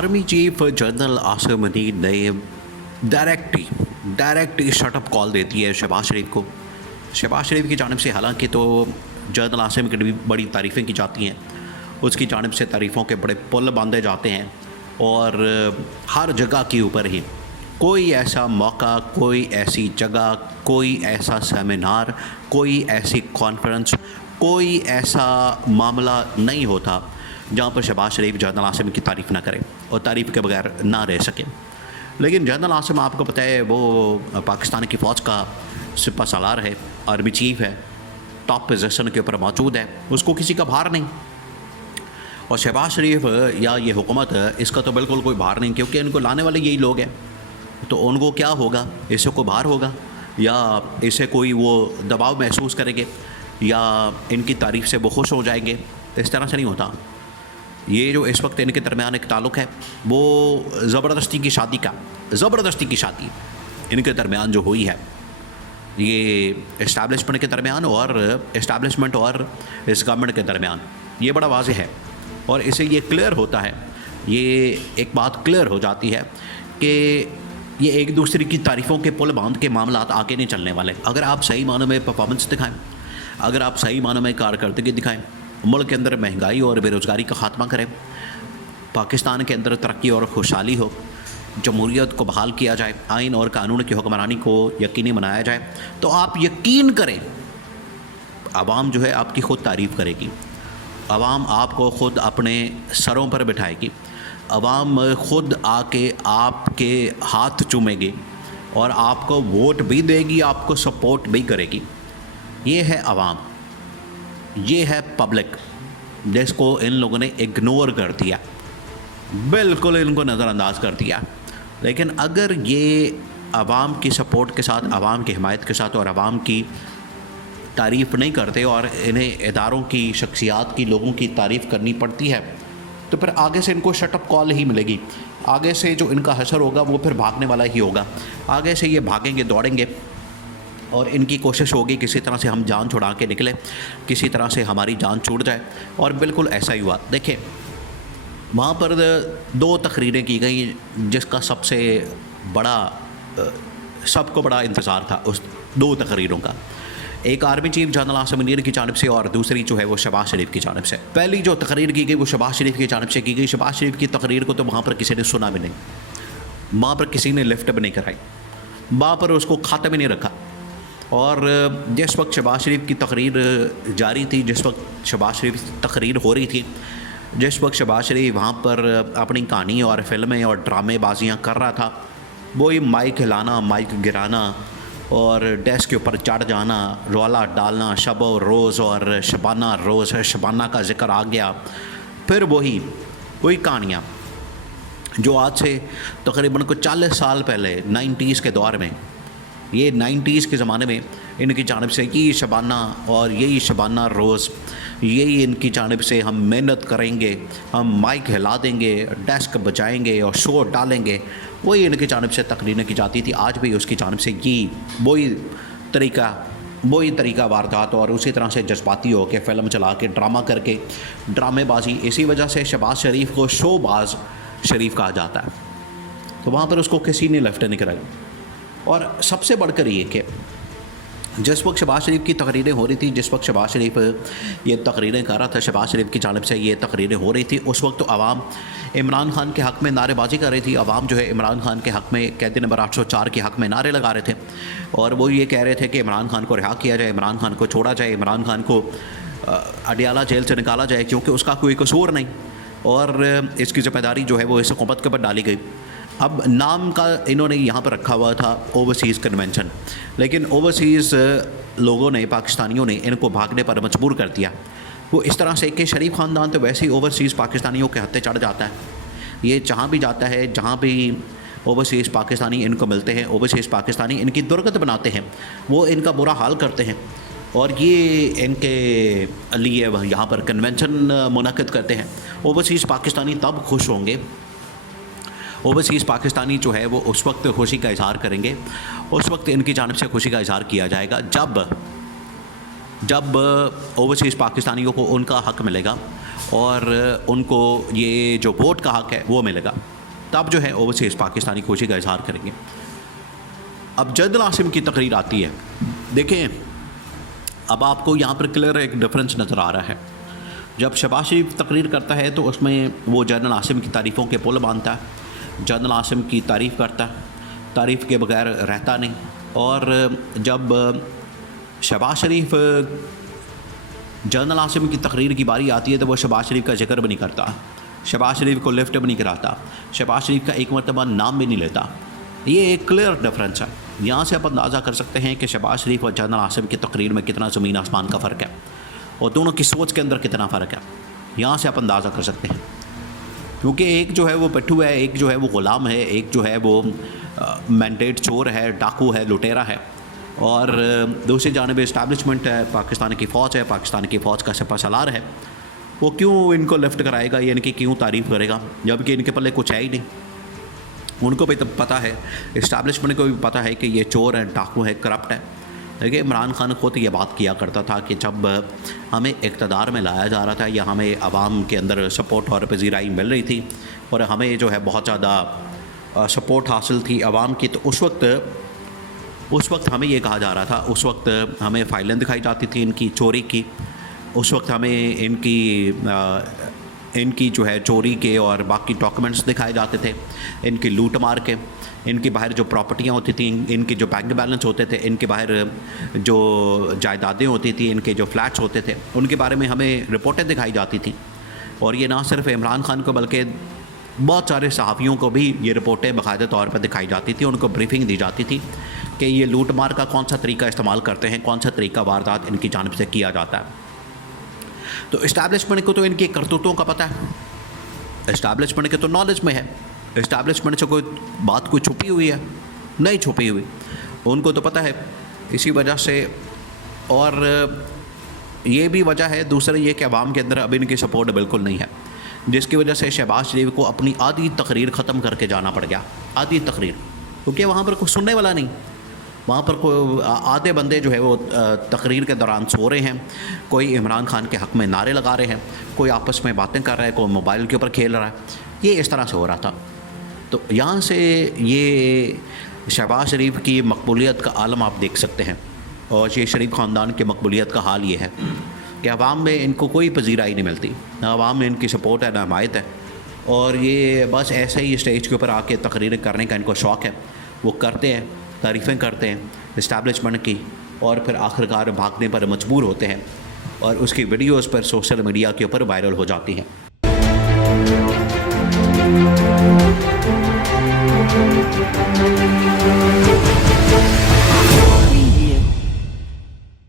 Army chief general Asim Munir ने direct shut up call देती है शहबाज शरीफ को। शहबाज शरीफ की जानिब से हालांकि तो जनरल आसिम की भी बड़ी तारीफ़ें की जाती हैं, उसकी जानिब से तारीफ़ों के बड़े पुल बांधे जाते हैं और हर जगह के ऊपर ही कोई ऐसा मौका, कोई ऐसी जगह, कोई ऐसा सेमिनार, कोई ऐसी कॉन्फ्रेंस, कोई ऐसा मामला नहीं होता जहाँ पर शहबाज शरीफ जनरल आसिम की तारीफ़ ना करें और तारीफ़ के बगैर ना रह सकें। लेकिन जनरल आसिम आपको पता है वो पाकिस्तान की फ़ौज का सिपा सालार है, आर्मी चीफ है, टॉप पोजीशन के ऊपर मौजूद है, उसको किसी का भार नहीं। और शहबाज शरीफ या ये हुकूमत इसका तो बिल्कुल कोई भार नहीं, क्योंकि इनको लाने वाले यही लोग हैं। तो उनको क्या होगा, इससे कोई भार होगा या इससे कोई वो दबाव महसूस करेंगे या इनकी तारीफ़ से वो खुश हो जाएंगे? इस तरह से नहीं होता। ये जो इस वक्त इनके दरमियान एक ताल्लुक़ है वो ज़बरदस्ती की शादी इनके दरमियान जो हुई है, ये इस्टेब्लिशमेंट के दरमियान और इस्टेब्लिशमेंट और इस गवर्नमेंट के दरमियान ये बड़ा वाज़ेह है। और इससे ये क्लियर होता है, ये एक बात क्लियर हो जाती है कि ये एक दूसरे की तारीफ़ों के पुल बांध के मामला आगे नहीं चलने वाले। अगर आप सही मानों में परफॉर्मेंस दिखाएं, अगर आप सही मानों में कारकर्दगी दिखाएं, मुल्क के अंदर महंगाई और बेरोज़गारी का ख़ात्मा करें, पाकिस्तान के अंदर तरक्की और खुशहाली हो, जमहूरियत को बहाल किया जाए, आइन और कानून की हुक्मरानी को यकीनी बनाया जाए, तो आप यकीन करें आवाम जो है आपकी ख़ुद तारीफ़ करेगी, आवाम आपको ख़ुद अपने सरों पर बिठाएगी, आवाम ख़ुद आके आपके हाथ चूमेगी और आपको वोट भी देगी, आपको सपोर्ट भी करेगी। ये है आवाम, ये है पब्लिक, जिसको इन लोगों ने इग्नोर कर दिया, बिल्कुल इनको नज़रअंदाज कर दिया। लेकिन अगर ये आवाम की सपोर्ट के साथ, आवाम की हिमायत के साथ और आवाम की तारीफ़ नहीं करते और इन्हें इदारों की, शख्सियात की, लोगों की तारीफ़ करनी पड़ती है, तो फिर आगे से इनको शटअप कॉल ही मिलेगी। आगे से जो इनका हशर होगा वो फिर भागने वाला ही होगा। आगे से ये भागेंगे, दौड़ेंगे और इनकी कोशिश होगी किसी तरह से हम जान छुड़ा के निकले, किसी तरह से हमारी जान छूट जाए। और बिल्कुल ऐसा ही हुआ। देखिए, वहाँ पर 2 तकरीरें की गई जिसका सबसे बड़ा सबको बड़ा इंतज़ार था उस 2 तकरीरों का। एक army chief general Asim Munir की जानिब से और दूसरी जो है वो शहबाज शरीफ की जानिब से। पहली जो तकरीर की गई वो शहबाज शरीफ की जानिब से की गई। शहबाज शरीफ की तकरीर को तो वहाँ पर किसी ने सुना भी नहीं, वहाँ पर किसी ने लिफ्ट भी नहीं कराई, वहाँ पर उसको खाते में नहीं रखा। और जिस वक्त शहबाज शरीफ की तकरीर जारी थी, जिस वक्त शहबाज शरीफ की तकरीर हो रही थी, जिस वक्त शहबाज शरीफ वहाँ पर अपनी कहानी और फिल्में और ड्रामेबाजियाँ कर रहा था, वही माइक हिलाना, माइक गिराना और डेस्क के ऊपर चढ़ जाना, रौला डालना, शब और रोज़ और शबाना रोज़, शबाना का जिक्र आ गया। फिर वही कहानियाँ जो आज से तकरीबन को 40 साल पहले 90s के दौर में, ये 90s के ज़माने में इनकी जानिब से यही शबाना और यही शबाना रोज़, यही इनकी जानिब से हम मेहनत करेंगे, हम माइक हिला देंगे, डेस्क बजाएंगे और शोर डालेंगे, वही इनकी जानिब से तकरीरें की जाती थी। आज भी उसकी जानिब से वही तरीका वारदात और उसी तरह से जज्बाती हो के फ़िल्म चला के, ड्रामा करके, ड्रामेबाजी। इसी वजह से शहबाज शरीफ को शोबाज शरीफ कहा जाता है। तो वहाँ पर उसको किसी ने लेफ्ट नहीं कराई। और सबसे बढ़कर ये कि जिस वक्त शहबाज शरीफ की तकरीरें हो रही थी, जिस वक्त शहबाज शरीफ ये तकरीरें कर रहा था, शहबाज शरीफ की जानिब से ये तकरीरें हो रही थी, उस वक्त तो आवाम इमरान खान के हक़ में नारेबाजी कर रही थी। आवाम जो है इमरान खान के हक़ में, कैदी नंबर 804 के हक़ में नारे लगा रहे थे और वो ये कह रहे थे कि इमरान खान को रिहा किया जाए, इमरान खान को छोड़ा जाए, इमरान खान को अडियाला जेल से निकाला जाए, क्योंकि उसका कोई कसूर नहीं और इसकी ज़िम्मेदारी जो है वो इस हुकूमत के ऊपर डाली गई। अब नाम का इन्होंने यहाँ पर रखा हुआ था ओवरसीज़ कन्वेंशन, लेकिन ओवरसीज़ लोगों ने, पाकिस्तानियों ने इनको भागने पर मजबूर कर दिया। वो इस तरह से कि शरीफ ख़ानदान तो वैसे ही ओवरसीज़ पाकिस्तानियों के हत्थे चढ़ जाता है। ये जहाँ भी जाता है, जहाँ भी ओवरसीज़ पाकिस्तानी इनको मिलते हैं, ओवरसीज़ पाकिस्तानी इनकी दुर्गत बनाते हैं, वो इनका बुरा हाल करते हैं और ये इनके लिए यहाँ पर कन्वेंशन मुनक़िद करते हैं। ओवरसीज़ पाकिस्तानी तब खुश होंगे, ओवरसीज़ पाकिस्तानी जो है वो उस वक्त खुशी का इज़हार करेंगे, उस वक्त इनकी जानिब से खुशी का इज़हार किया जाएगा जब ओवरसीज़ पाकिस्तानियों को उनका हक़ मिलेगा और उनको ये जो वोट का हक़ है वो मिलेगा, तब जो है ओवरसीज़ पाकिस्तानी खुशी का इजहार करेंगे। अब जद आसिम की तकरीर आती है, देखें अब आपको यहाँ पर क्लियर एक डिफरेंस नज़र आ रहा है। जब शहबाज शरीफ तकरीर करता है तो उसमें वो जनरल आसिम की तारीफ़ों के पुल बांधता है, जनरल आसिम की तारीफ़ करता है, तारीफ़ के बगैर रहता नहीं। और जब शहबाज शरीफ जनरल आसिम की तकरीर की बारी आती है तो वो शहबाज शरीफ का जिक्र भी नहीं करता, शहबाज शरीफ को लिफ्ट भी नहीं कराता, शहबाज शरीफ का एक मरतबा नाम भी नहीं लेता। ये एक क्लियर डिफरेंस है। यहाँ से आप अंदाज़ा कर सकते हैं कि शहबाज शरीफ और जनरल आसिम की तकरीर में कितना ज़मीन आसमान का फ़र्क है और दोनों की सोच के अंदर कितना फ़र्क है, यहाँ से आप अंदाज़ा कर सकते हैं। क्योंकि एक जो है वो पिट्ठू है, एक जो है वो ग़ुलाम है, एक जो है वो मैंडेट चोर है, डाकू है, लुटेरा है, और दूसरी जानिब इस्टेब्लिशमेंट है, पाकिस्तान की फ़ौज है, पाकिस्तान की फ़ौज का सिपह सलार है। वो क्यों इनको लिफ्ट कराएगा या इनकी क्यों तारीफ़ करेगा जबकि इनके पल्ले कुछ है ही नहीं। उनको भी तब पता है, इस्टेब्लिशमेंट को भी पता है कि ये चोर है, डाकू है, करप्ट है। देखिए इमरान खान खुद ये बात किया करता था कि जब हमें इक़्तिदार में लाया जा रहा था या हमें आवाम के अंदर सपोर्ट और पजीराई मिल रही थी और हमें जो है बहुत ज़्यादा सपोर्ट हासिल थी आवाम की, तो उस वक्त हमें ये कहा जा रहा था, उस वक्त हमें फ़ाइलें दिखाई जाती थी इनकी चोरी की, उस वक्त हमें इनकी जो है चोरी के और बाकी डॉक्यूमेंट्स दिखाए जाते थे, इनकी लूट मार के, इनके बाहर जो प्रॉपर्टियाँ होती थी, इनके जो बैंक बैलेंस होते थे, इनके बाहर जो जायदादें होती थी, इनके जो फ्लैट्स होते थे, उनके बारे में हमें रिपोर्टें दिखाई जाती थी। और ये ना सिर्फ इमरान खान को बल्कि बहुत सारे सहाफ़ियों को भी ये रिपोर्टें बाकायदा तौर पर दिखाई जाती थी, उनको ब्रीफिंग दी जाती थी कि ये लूट मार का कौन सा तरीका इस्तेमाल करते हैं, कौन सा तरीका वारदात इनकी जानिब से किया जाता है। तो इस्टेब्लिशमेंट को तो इनकी करतूतों का पता है, इस्टेब्लिशमेंट के तो नॉलेज में है, इस्टेब्लिशमेंट से कोई बात कोई छुपी हुई है नहीं छुपी हुई, उनको तो पता है। इसी वजह से और ये भी वजह है दूसरा ये कि अवाम के अंदर अब इनकी सपोर्ट बिल्कुल नहीं है, जिसकी वजह से शहबाज शरीफ को अपनी आधी तकरीर ख़त्म करके जाना पड़ गया, आधी तकरीर, क्योंकि वहाँ पर कुछ सुनने वाला नहीं। वहाँ पर कोई आधे बंदे जो है वो तकरीर के दौरान सो रहे हैं, कोई इमरान खान के हक़ में नारे लगा रहे हैं, कोई आपस में बातें कर रहा है, कोई मोबाइल के ऊपर खेल रहा है, ये इस तरह से हो रहा था। तो यहाँ से ये शहबाज शरीफ की मकबूलियत का आलम आप देख सकते हैं, और ये शरीफ ख़ानदान की मकबूलियत का हाल ये है कि अवाम में इनको कोई पजीराई नहीं मिलती, ना अवाम में इनकी सपोर्ट है, ना हमायत है, और ये बस ऐसे ही स्टेज के ऊपर आके तकरीर करने का इनको शौक़ है, वो करते हैं, तारीफ़ें करते हैं इस्टेब्लिशमेंट की, और फिर आखिरकार भागने पर मजबूर होते हैं और उसकी वीडियोज़ पर सोशल मीडिया के ऊपर वायरल हो जाती हैं।